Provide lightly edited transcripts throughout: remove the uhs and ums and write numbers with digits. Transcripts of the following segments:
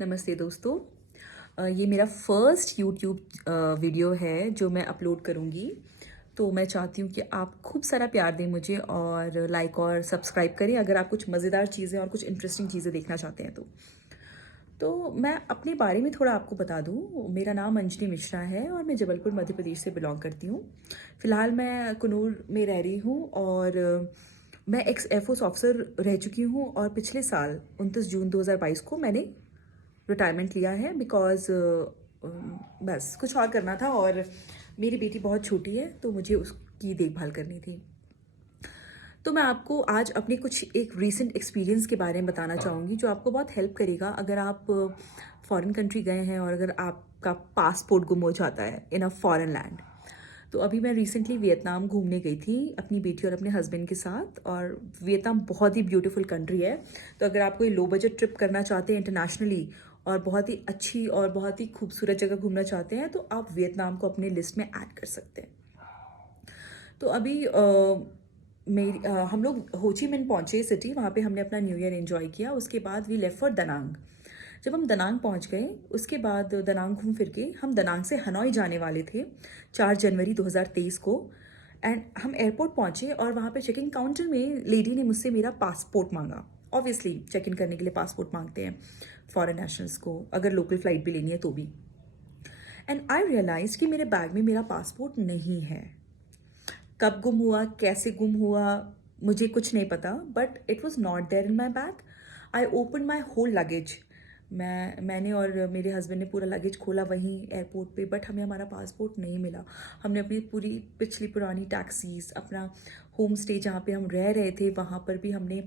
नमस्ते दोस्तों। ये मेरा फर्स्ट यूट्यूब वीडियो है जो मैं अपलोड करूँगी। तो मैं चाहती हूँ कि आप खूब सारा प्यार दें मुझे और लाइक और सब्सक्राइब करें अगर आप कुछ मज़ेदार चीज़ें और कुछ इंटरेस्टिंग चीज़ें देखना चाहते हैं तो मैं अपने बारे में थोड़ा आपको बता दूँ। मेरा नाम अंजलि मिश्रा है और मैं जबलपुर मध्य प्रदेश से बिलोंग करती हूँ। फ़िलहाल मैं कुन्नूर में रह रही हूँ और मैं एक्स एयरफोर्स ऑफिसर रह चुकी हूँ और पिछले साल 29 जून 2022 को मैंने रिटायरमेंट लिया है बिकॉज़ बस कुछ और करना था और मेरी बेटी बहुत छोटी है तो मुझे उसकी देखभाल करनी थी। तो मैं आपको आज अपने कुछ एक रीसेंट एक्सपीरियंस के बारे में बताना चाहूँगी जो आपको बहुत हेल्प करेगा अगर आप फॉरेन कंट्री गए हैं और अगर आपका पासपोर्ट गुम हो जाता है इन अ फॉरेन लैंड। तो अभी मैं रिसेंटली वियतनाम घूमने गई थी अपनी बेटी और अपने हस्बैंड के साथ और वियतनाम बहुत ही ब्यूटीफुल कंट्री है। तो अगर आप कोई लो बजट ट्रिप करना चाहते हैं इंटरनेशनली और बहुत ही अच्छी और बहुत ही खूबसूरत जगह घूमना चाहते हैं तो आप वियतनाम को अपने लिस्ट में ऐड कर सकते हैं। तो अभी हम लोग होची मिन पहुंचे सिटी, वहाँ पे हमने अपना न्यू ईयर एंजॉय किया। उसके बाद वी लेफ्ट फॉर दनांग। जब हम दनांग पहुंच गए उसके बाद दनांग घूम फिर के हम दनांग से हनोई जाने वाले थे 4 जनवरी 2023 को। एंड हम एयरपोर्ट पहुंचे और वहाँ पे चेक इन काउंटर में लेडी ने मुझसे मेरा पासपोर्ट मांगा। ऑब्वियसली चेक इन करने के लिए पासपोर्ट मांगते हैं फॉरेन नेशनल्स को, अगर लोकल फ्लाइट भी लेनी है तो भी। एंड आई रियलाइज कि मेरे बैग में मेरा पासपोर्ट नहीं है। कब गुम हुआ, कैसे गुम हुआ, मुझे कुछ नहीं पता, but it was not there in my bag. I open my whole luggage. मैंने और मेरे हस्बैंड ने पूरा लगेज खोला वहीं एयरपोर्ट पे, बट हमें हमारा पासपोर्ट नहीं मिला। हमने अपनी पूरी पिछली पुरानी टैक्सीज, अपना होम स्टे जहाँ पे हम रह रहे थे वहाँ पर भी हमने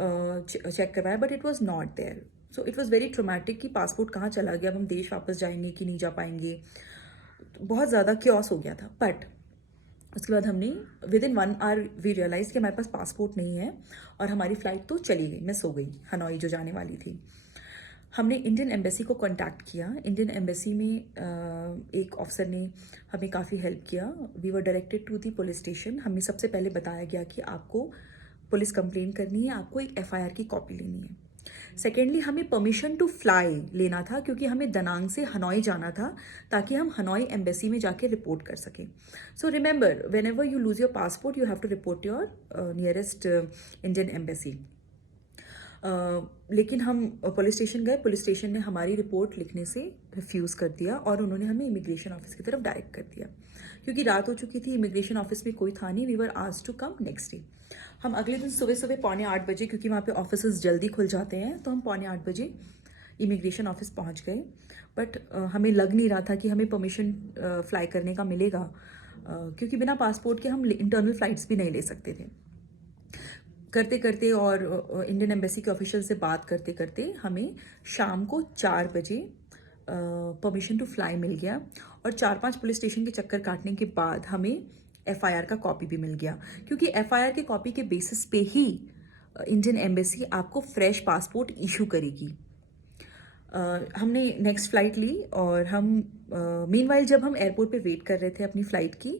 चेक करवाया, but it was not there. So it was very traumatic कि पासपोर्ट कहाँ चला गया, अब हम देश वापस जाएंगे कि नहीं जा पाएंगे। बहुत ज़्यादा क्योस हो गया था। बट उसके बाद हमने within 1 hour we realise कि हमारे पास पासपोर्ट नहीं है और हमारी फ़्लाइट तो चली गई, मिस हो गई, हनोई जो जाने वाली थी। हमने इंडियन एम्बेसी को कांटेक्ट किया। इंडियन एम्बेसी में एक ऑफिसर ने हमें काफ़ी हेल्प किया। We were directed to the police station. हमें सबसे पहले बताया गया कि आपको पुलिस कंप्लेन करनी है, आपको एक एफआईआर की कॉपी लेनी है। सेकेंडली हमें परमिशन टू फ्लाई लेना था क्योंकि हमें दनांग से हनोई जाना था ताकि हम हनोई एम्बेसी में जाके रिपोर्ट कर सकें। So remember, whenever you lose your passport you have to report your nearest Indian embassy. लेकिन हम पुलिस स्टेशन गए, पुलिस स्टेशन ने हमारी रिपोर्ट लिखने से रिफ्यूज़ कर दिया और उन्होंने हमें इमिग्रेशन ऑफिस की तरफ डायरेक्ट कर दिया। क्योंकि रात हो चुकी थी, इमिग्रेशन ऑफिस में कोई था नहीं। We were asked to come next day. हम अगले दिन सुबह सुबह 7:45 क्योंकि वहाँ पे ऑफिस जल्दी खुल जाते हैं, तो हम 7:45 इमिग्रेशन ऑफिस पहुँच गए। बट हमें लग नहीं रहा था कि हमें परमिशन फ्लाई करने का मिलेगा, क्योंकि बिना पासपोर्ट के हम इंटरनल फ़्लाइट्स भी नहीं ले सकते थे। करते करते और इंडियन एम्बेसी के ऑफिशियल से बात करते करते हमें शाम को 4 बजे परमिशन टू फ्लाई मिल गया। और 4-5 पुलिस स्टेशन के चक्कर काटने के बाद हमें एफआईआर का कॉपी भी मिल गया, क्योंकि एफआईआर के कॉपी के बेसिस पे ही इंडियन एम्बेसी आपको फ्रेश पासपोर्ट इशू करेगी। हमने नेक्स्ट फ़्लाइट ली और हम मीनवाइल जब हम एयरपोर्ट पे वेट कर रहे थे अपनी फ़्लाइट की,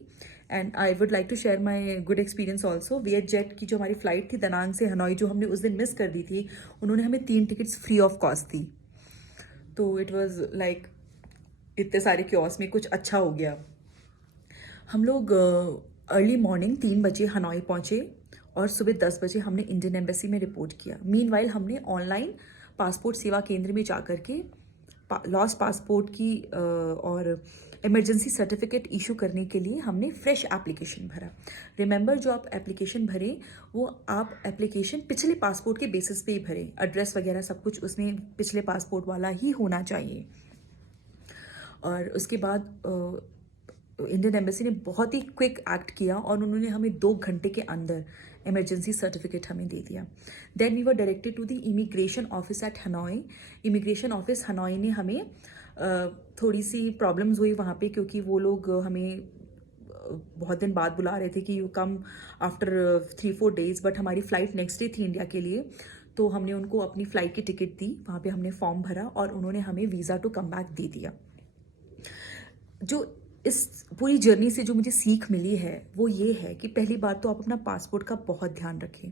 and I would like to share my good experience also. Viet Jet की जो हमारी फ़्लाइट थी दनांग से हनोई, जो हमने उस दिन मिस कर दी थी, उन्होंने हमें 3 टिकट्स फ्री ऑफ कॉस्ट दी। तो इट वॉज़ लाइक इतने सारे क्योस में कुछ अच्छा हो गया। हम लोग अर्ली मॉर्निंग 3 बजे हनोई पहुँचे और सुबह 10 बजे हमने इंडियन एम्बेसी में रिपोर्ट किया। मीनवाइल हमने ऑनलाइन पासपोर्ट सेवा केंद्र में जाकर के लॉस्ट पासपोर्ट की और इमरजेंसी सर्टिफिकेट इशू करने के लिए हमने फ्रेश एप्लीकेशन भरा। रिमेंबर, जो आप एप्लीकेशन भरें वो आप एप्लीकेशन पिछले पासपोर्ट के बेसिस पे ही भरें। एड्रेस वगैरह सब कुछ उसमें पिछले पासपोर्ट वाला ही होना चाहिए। और उसके बाद इंडियन एम्बेसी ने बहुत ही क्विक एक्ट किया और उन्होंने हमें 2 घंटे के अंदर इमरजेंसी सर्टिफिकेट हमें दे दिया। Then we were directed to the immigration office at Hanoi. Immigration office Hanoi ने हमें थोड़ी सी प्रॉब्लम्स हुई वहाँ पे, क्योंकि वो लोग हमें बहुत दिन बाद बुला रहे थे कि you come after 3-4 days, but हमारी फ़्लाइट नेक्स्ट डे थी इंडिया के लिए। तो हमने उनको अपनी फ़्लाइट की टिकट दी, वहाँ पे हमने फॉर्म भरा और उन्होंने हमें वीज़ा टू कम बैक दे दिया। जो इस पूरी जर्नी से जो मुझे सीख मिली है वो ये है कि पहली बात तो आप अपना पासपोर्ट का बहुत ध्यान रखें।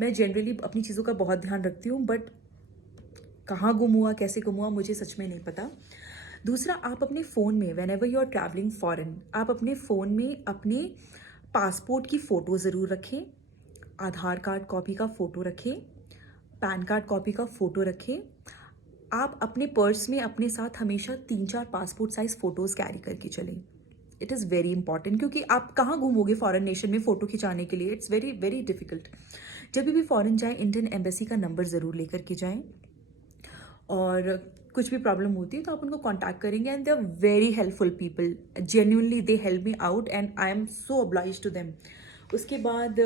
मैं जनरली अपनी चीज़ों का बहुत ध्यान रखती हूँ, बट कहाँ गुम हुआ, कैसे गुम हुआ, मुझे सच में नहीं पता। दूसरा, आप अपने फ़ोन में whenever you are travelling foreign, आप अपने फ़ोन में अपने पासपोर्ट की फ़ोटो ज़रूर रखें, आधार कार्ड कॉपी का फ़ोटो रखें, पैन कार्ड कॉपी का फ़ोटो रखें। आप अपने पर्स में अपने साथ हमेशा 3-4 पासपोर्ट साइज़ फ़ोटोज़ कैरी करके चलें। इट इज़ वेरी इंपॉर्टेंट, क्योंकि आप कहाँ घूमोगे फॉरेन नेशन में फ़ोटो खिंचाने के लिए, इट्स वेरी वेरी डिफ़िकल्ट। जब भी फॉरेन जाएँ, इंडियन एम्बेसी का नंबर ज़रूर लेकर के जाएँ, और कुछ भी प्रॉब्लम होती है तो आप उनको कॉन्टैक्ट करेंगे, and they are very helpful people, genuinely they help me out and I am so oblige to them. उसके बाद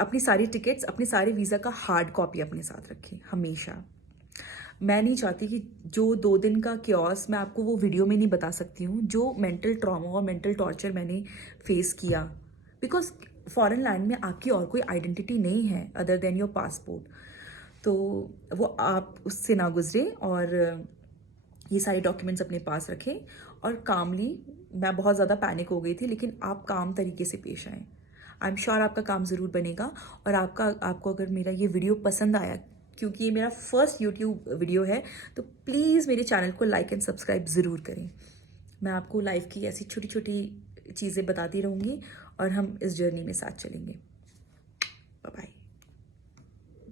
अपनी सारी टिकट्स, अपने सारे वीज़ा का हार्ड कॉपी अपने साथ रखें हमेशा। मैं नहीं चाहती कि जो 2 दिन का क्योस, मैं आपको वो वीडियो में नहीं बता सकती हूँ, जो मेंटल ट्रॉमा और मेंटल टॉर्चर मैंने फेस किया, बिकॉज फॉरेन लैंड में आपकी और कोई आइडेंटिटी नहीं है अदर देन योर पासपोर्ट। तो वो आप उससे ना गुजरे, और ये सारे डॉक्यूमेंट्स अपने पास रखें, और कामली, मैं बहुत ज़्यादा पैनिक हो गई थी, लेकिन आप काम तरीके से पेश आएँ। आई एम श्योर आपका काम ज़रूर बनेगा। और आपको अगर मेरा ये वीडियो पसंद आया, क्योंकि ये मेरा फर्स्ट यूट्यूब वीडियो है, तो प्लीज़ मेरे चैनल को लाइक एंड सब्सक्राइब ज़रूर करें। मैं आपको लाइफ की ऐसी छोटी छोटी चीज़ें बताती रहूँगी, और हम इस जर्नी में साथ चलेंगे।